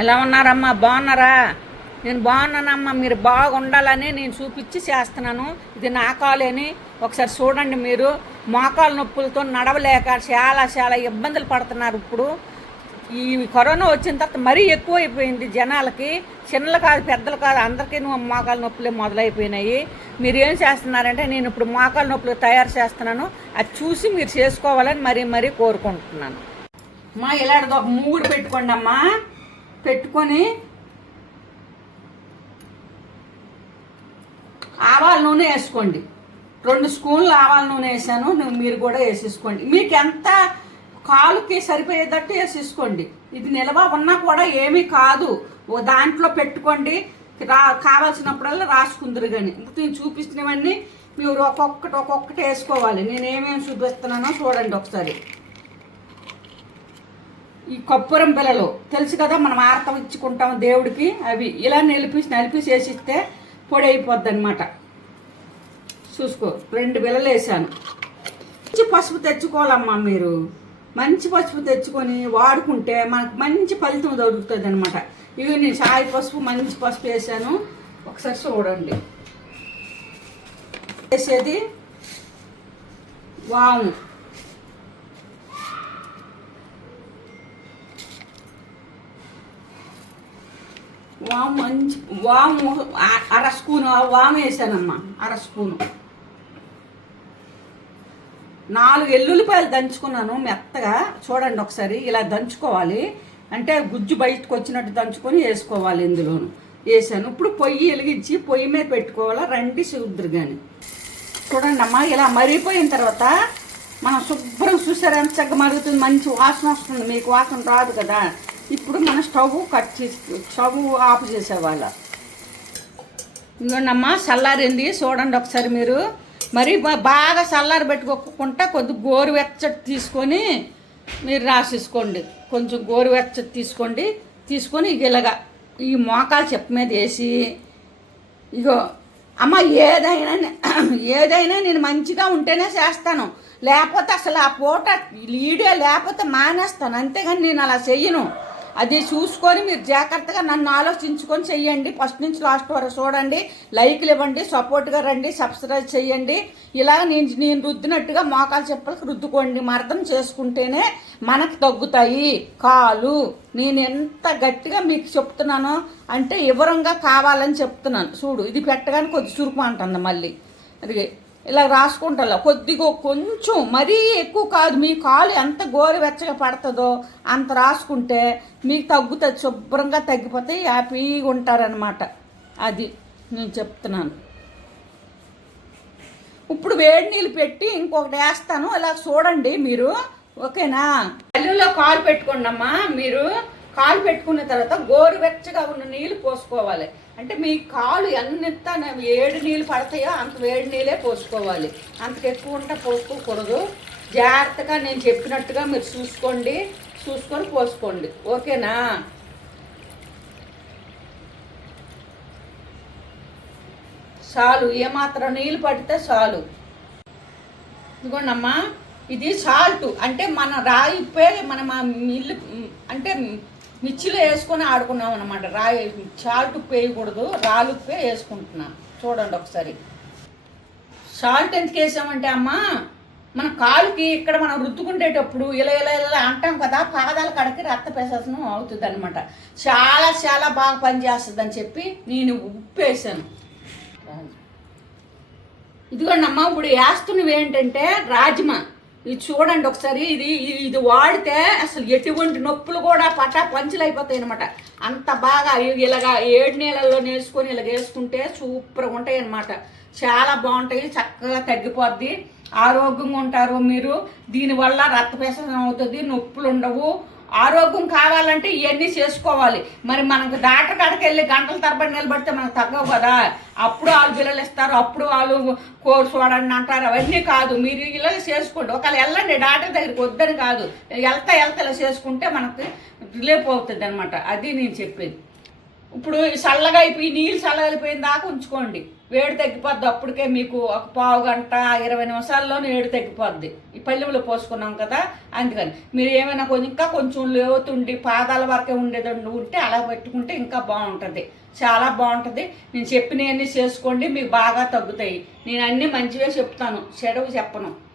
ఎలా ఉన్నారమ్మా? బాగున్నారా? నేను బాగున్నానమ్మా. మీరు బాగుండాలని నేను చూపించి చేస్తున్నాను. ఇది నా కాలేని. ఒకసారి చూడండి మీరు. మోకాలు నొప్పులతో నడవలేక చాలా చాలా ఇబ్బందులు పడుతున్నారు ఇప్పుడు. ఈ కరోనా వచ్చిన తర్వాత మరీ ఎక్కువైపోయింది జనాలకి. చిన్నలు కాదు పెద్దలు కాదు అందరికీ మోకాలు నొప్పులే మొదలైపోయినాయి. మీరు ఏం చేస్తున్నారంటే నేను ఇప్పుడు మోకాలు నొప్పులు తయారు చేస్తున్నాను. అది చూసి మీరు చేసుకోవాలని మరీ మరీ కోరుకుంటున్నాను. అమ్మా ఇలాంటిది ఒక మూగుడు పెట్టుకోండి అమ్మా పెట్టుకొని ఆవాల నూనె వేసుకోండి. రెండు స్పూన్లు ఆవాల నూనె వేసాను. మీరు కూడా వేసేసుకోండి. మీకు ఎంత కాలుకి సరిపోయేటట్టు వేసేసుకోండి. ఇది నిల్వ ఉన్నా కూడా ఏమీ కాదు. ఓ దాంట్లో పెట్టుకోండి. రా కావాల్సినప్పుడల్లా రాసుకుందరు కానీ ఇప్పుడు నేను చూపిస్తున్నవన్నీ మీరు ఒక్కొక్కటి ఒక్కొక్కటి వేసుకోవాలి. నేను ఏమేమి చూపిస్తున్నానో చూడండి ఒకసారి. ఈ కప్పురం పిల్లలు. తెలుసు కదా మనం ఆర్తం ఇచ్చుకుంటాం దేవుడికి. అవి ఇలా నిలిపి నలిపి చేసిస్తే పొడి అయిపోద్ది అనమాట చూసుకో రెండు బిళ్ళలు వేసాను మంచి పసుపు తెచ్చుకోవాలమ్మా మీరు. మంచి పసుపు తెచ్చుకొని వాడుకుంటే మనకు మంచి ఫలితం దొరుకుతుంది అనమాట ఇవి నేను సాయి పసుపు మంచి పసుపు వేసాను ఒకసారి చూడండి. వేసేది వాము. వాము మంచి వాము అర స్పూను వాము వేసానమ్మా అర స్పూను. నాలుగు ఎల్లుల్లిపాయలు దంచుకున్నాను మెత్తగా. చూడండి ఒకసారి ఇలా దంచుకోవాలి. అంటే గుజ్జు బయటకు వచ్చినట్టు దంచుకొని వేసుకోవాలి ఇందులోను. వేసాను. ఇప్పుడు పొయ్యి వెలిగించి పొయ్యి మీద పెట్టుకోవాలా? రండి చూద్దరు కానీ చూడండి అమ్మా ఇలా మరిగిపోయిన తర్వాత మనం శుభ్రం చూసారా? ఎంత చక్కగా మరుగుతుంది. మంచి వాసన వస్తుంది. మీకు వాసన రాదు కదా. ఇప్పుడు మన స్టవ్ కట్ చేసి స్టవ్ ఆఫ్ చేసేవాళ్ళ. ఇంకోనమ్మా చల్లారింది చూడండి ఒకసారి మీరు. మరి బాగా చల్లారి పెట్టుకోకుండా కొద్ది గోరువెచ్చటి తీసుకొని మీరు రాసేసుకోండి. కొంచెం గోరువెచ్చటి తీసుకోండి. తీసుకొని ఇక ఇలాగా ఈ మోకాలు చెప్ప మీద వేసి ఇగో అమ్మ ఏదైనా ఏదైనా నేను మంచిగా ఉంటేనే చేస్తాను. లేకపోతే అసలు ఆ పూట లీడే లేకపోతే మానేస్తాను. అంతేగాని నేను అలా చెయ్యను. అది చూసుకొని మీరు జాగ్రత్తగా నన్ను ఆలోచించుకొని చెయ్యండి. ఫస్ట్ నుంచి లాస్ట్ వరకు చూడండి. లైక్లు ఇవ్వండి సపోర్ట్గా రండి సబ్స్క్రైబ్ చేయండి ఇలాగ నేను నేను రుద్దినట్టుగా మోకాలు చెప్పులకు రుద్దుకోండి. మర్దం చేసుకుంటేనే మనకు తగ్గుతాయి. కాలు నేను ఎంత గట్టిగా మీకు చెప్తున్నానో అంటే వివరంగా కావాలని చెప్తున్నాను. చూడు ఇది పెట్టగానే కొద్ది చురుకు అంటుంది మళ్ళీ. అది ఇలా రాసుకుంటా కొద్దిగా కొంచెం మరీ ఎక్కువ కాదు. మీ కాలు ఎంత గోరువెచ్చగా పడుతుందో అంత రాసుకుంటే మీకు తగ్గుతుంది. శుభ్రంగా తగ్గిపోతే హ్యాపీగా ఉంటారనమాట అది నేను చెప్తున్నాను. ఇప్పుడు వేడి నీళ్ళు పెట్టి ఇంకొకటి వేస్తాను. ఇలా చూడండి మీరు. ఓకేనా? పల్లెల్లో కాలు పెట్టుకోండి అమ్మా మీరు కాలు పెట్టుకున్న తర్వాత గోరువెచ్చగా ఉన్న నీళ్ళు పోసుకోవాలి. అంటే మీ కాలు ఎంత ఏడు నీళ్ళు పడతాయో అంత వేడి నీళ్ళే పోసుకోవాలి. అంతకు ఎక్కువ ఉంటే పోసుకోకూడదు. జాగ్రత్తగా నేను చెప్పినట్టుగా మీరు చూసుకోండి. చూసుకొని పోసుకోండి. ఓకేనా? చాలు. ఏమాత్రం నీళ్ళు పడితే చాలు. ఇదిగోండమ్మా. ఇది సాల్ట్. అంటే మన రాయి ఉప్పే మన మిల్లు అంటే మిర్చిలో వేసుకొని ఆడుకున్నాం అనమాట రాయి సాల్ట్ ఉప్పు వేయకూడదు రాళ్ళు వేసుకుంటున్నా. చూడండి ఒకసారి. సాల్ట్ ఎందుకు వేసామంటే అమ్మ మన కాలుకి ఇక్కడ మనం రుద్దుకుంటేటప్పుడు ఇలా ఇలా ఇలా అంటాం కదా పాదాల కడకి రక్త ప్రశాసనం అవుతుంది అనమాట చాలా చాలా బాగా పనిచేస్తుంది అని చెప్పి నేను ఉప్పు వేసాను ఇదిగోండి అమ్మ ఇప్పుడు వేస్తున్నవి ఏంటంటే రాజ్మా. ఇది చూడండి ఒకసారి ఇది ఇది- వాడితే అసలు ఎటువంటి నొప్పులు కూడా పటా పంచులు అయిపోతాయి అనమాట అంత బాగా ఇలాగా ఏడు నీళ్ళల్లో నేర్చుకొని ఇలా వేసుకుంటే సూపర్గా ఉంటాయి అనమాట చాలా బాగుంటాయి చక్కగా తగ్గిపోద్ది. ఆరోగ్యంగా ఉంటారు మీరు. దీనివల్ల రక్తపేసం అవుతుంది నొప్పులు ఉండవు. ఆరోగ్యం కావాలంటే ఇవన్నీ చేసుకోవాలి. మరి మనకు డాక్టర్ కాడికి వెళ్ళి గంటల తరబడి నిలబడితే మనకు తగ్గవు కదా. అప్పుడు వాళ్ళు పిల్లలు ఇస్తారు అప్పుడు వాళ్ళు కోర్స్ వాడని అంటారు. అవన్నీ కాదు. మీరు ఇలా చేసుకోండి. ఒకవేళ వెళ్ళండి డాక్టర్ దగ్గరికి వద్దని కాదు. వెళ్తా వెళ్తా ఇలా చేసుకుంటే మనకి రిలీఫ్ అవుతుంది అనమాట అది నేను చెప్పేది. ఇప్పుడు చల్లగా అయిపోయి నీళ్ళు చల్లగా అయిపోయిన దాకా ఉంచుకోండి. వేడి తగ్గిపోద్ది. అప్పటికే మీకు ఒక పావు గంట ఇరవై నిమిషాల్లోనే వేడి తగ్గిపోద్ది. ఈ పల్లెములు పోసుకున్నాం కదా అందుకని. మీరు ఏమైనా కొంచెం ఇంకా కొంచెం లేవుతుండి పాదాల వరకే ఉండేదండి ఉంటే అలా పెట్టుకుంటే ఇంకా బాగుంటుంది. చాలా బాగుంటుంది. నేను చెప్పినవన్నీ చేసుకోండి మీకు బాగా తగ్గుతాయి. నేను అన్నీ మంచివే చెప్తాను. చెడవు చెప్పను.